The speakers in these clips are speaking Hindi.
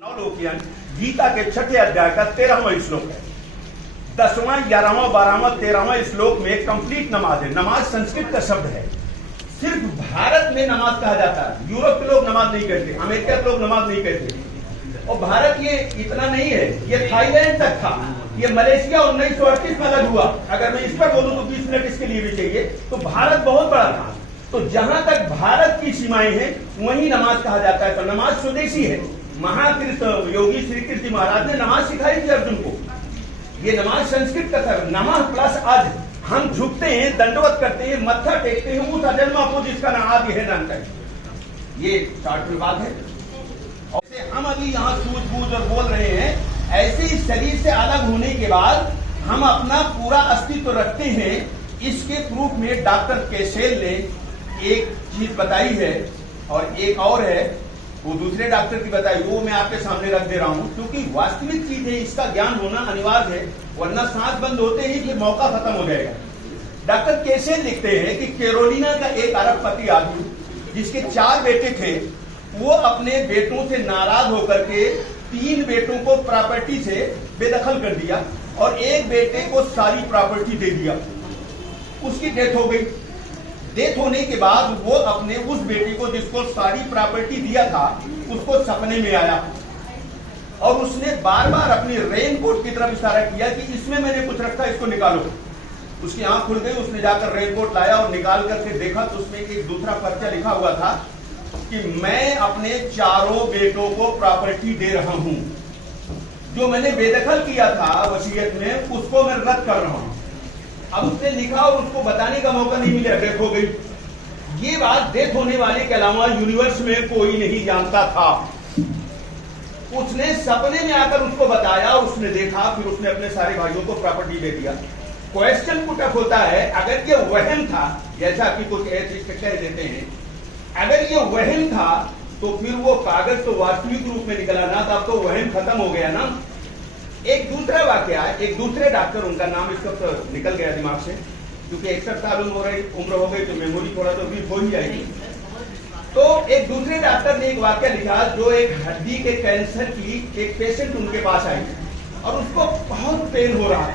नवलोकियन गीता के छठे अध्याय का 13वां श्लोक है। 10वां, 11वां, 12वां, 13वां श्लोक में कंप्लीट नमाज है। नमाज संस्कृत का शब्द है। सिर्फ भारत में नमाज कहा जाता है। यूरोप के लोग नमाज नहीं करते, अमेरिका के लोग नमाज नहीं करते। और भारत ये इतना नहीं है, ये थाईलैंड तक था, ये मलेशिया 1938 में अलग हुआ। अगर मैं इस पर बोलूं तो 20 मिनट इसके लिए भी चाहिए। तो भारत बहुत बड़ा था। तो जहां तक भारत की सीमाएं हैं वहीं नमाज कहा जाता है। तो नमाज स्वदेशी है। महातीर्थ योगी श्री कृष्ण महाराज ने नमाज सिखाई थी अर्जुन को। ये नमाज संस्कृत का था। नमाज प्लस आज हम झुकते हैं, दंडवत करते हैं, मत्था टेकते हैं उस अजन्मा को जिसका ना आदि है ना अंत है। ये शार्ट में बात है। और हम अभी यहाँ सूझबूझ और बोल रहे हैं, ऐसे ही शरीर से अलग होने के बाद हम अपना पूरा अस्तित्व रखते हैं। इसके प्रूफ में डॉक्टर केसेल ने एक चीज बताई है और एक और है वो दूसरे डॉक्टर की बताई, वो मैं आपके सामने रख दे रहा हूं, क्योंकि वास्तविक चीज है, इसका ज्ञान होना अनिवार्य है, वरना सांस बंद होते ही फिर मौका खत्म हो जाएगा। डॉक्टर केसेल लिखते हैं कि कैरोलिना का एक अरबपति आदमी जिसके 4 बेटे थे, वो अपने बेटों से नाराज होकर के 3 बेटों को प्रॉपर्टी से बेदखल कर दिया और एक बेटे को सारी प्रॉपर्टी दे दिया। उसकी डेथ हो गई। डेथ होने के बाद वो अपने उस बेटे को जिसको सारी प्रॉपर्टी दिया था उसको सपने में आया और उसने बार बार अपनी रेनकोट की तरफ इशारा किया कि इसमें मैंने कुछ रखा, इसको निकालो। उसकी आंख खुल गई। उसने जाकर रेनकोट लाया और निकाल करके देखा तो उसमें एक दूसरा पर्चा लिखा हुआ था कि मैं अपने 4 बेटों को प्रॉपर्टी दे रहा हूं। जो मैंने बेदखल किया था वसीयत में उसको मैं रद्द कर रहा हूं। अब उसने लिखा और उसको बताने का मौका नहीं मिला, डेथ हो गई। ये बात डेथ होने वाले के अलावा यूनिवर्स में कोई नहीं जानता था। उसने सपने में आकर उसको बताया, उसने देखा, फिर उसने अपने सारे भाइयों को प्रॉपर्टी दे दिया। क्वेश्चन पुटअप होता है, अगर ये वहम था, जैसा कि कुछ कह देते हैं, अगर ये वहम था तो फिर वो कागज तो वास्तविक रूप में निकला ना, तब तो वहम खत्म हो गया ना। एक दूसरा वाक्य है, एक दूसरे डॉक्टर, उनका नाम इस वक्त निकल गया दिमाग से, क्योंकि 61 साल उम्र हो गई तो मेमोरी थोड़ा तो भी हो ही जाएगी। तो एक दूसरे डॉक्टर ने एक वाक्य लिखा, जो एक हड्डी के कैंसर की एक पेशेंट उनके पास आई और उसको बहुत पेन हो रहा था।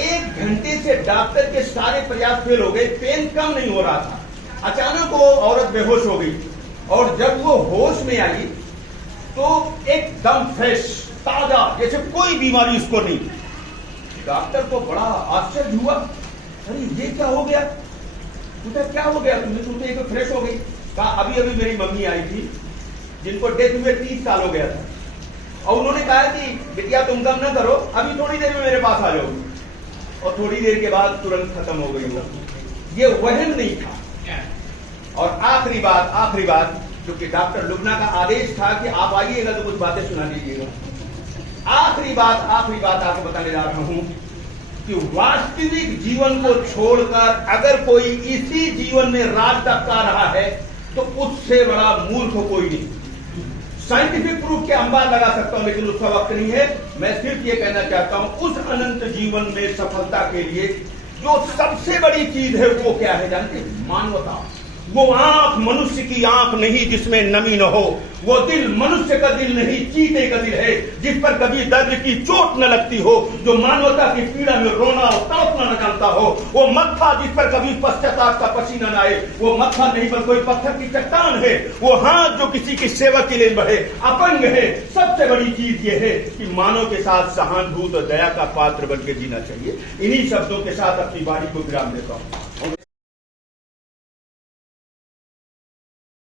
1 घंटे से डॉक्टर के सारे प्रयास फेल हो गए, पेन कम नहीं हो रहा था। अचानक वो औरत बेहोश हो गई और जब वो होश में आई तो एकदम फ्रेश, ताजा, जैसे कोई बीमारी उसको नहीं। डॉक्टर को बड़ा आश्चर्य हुआ, अरे ये क्या हो गया? पूछा क्या हो गया तुम्हें? तुम एक फ्रेश हो गई। कहा अभी अभी मेरी मम्मी आई थी जिनको डेथ हुए 30 साल हो गया था और उन्होंने कहा कि बेटिया तुम कम ना करो, अभी थोड़ी देर में मेरे पास आ जाओगी। और थोड़ी देर के बाद तुरंत खत्म हो गई वो। ये वहम नहीं था। और आखिरी बात, क्योंकि डॉक्टर लुबना का आदेश था कि आप आइएगा तो कुछ बातें सुना दीजिएगा। आखिरी बात आपको बताने जा रहा हूं कि वास्तविक जीवन को छोड़कर अगर कोई इसी जीवन में राज टपका रहा है तो उससे बड़ा मूर्ख कोई नहीं। साइंटिफिक प्रूफ के अंबार लगा सकता हूं, लेकिन उसका वक्त नहीं है। मैं सिर्फ ये कहना चाहता हूं, उस अनंत जीवन में सफलता के लिए जो सबसे बड़ी चीज है वो क्या है जानते हैं? मानवता। वो आंख मनुष्य की आंख नहीं जिसमें नमी न हो, वो दिल मनुष्य का दिल नहीं चीते का दिल है जिस पर कभी दर्द की चोट न लगती हो, जो मानवता की पीड़ा में रोना और तड़पना न जानता हो, वो मत्था जिस पर कभी पश्चाताप का पसीना न आए, वो मत्था नहीं पर कोई पत्थर की चट्टान है, वो हाथ जो किसी की सेवा के लिए बढ़े, अपंग है। सबसे बड़ी चीज ये है कि मानव के साथ सहानुभूति और दया का पात्र बन के जीना चाहिए। इन्हीं शब्दों के साथ अपनी वाणी को विराम देता हूं।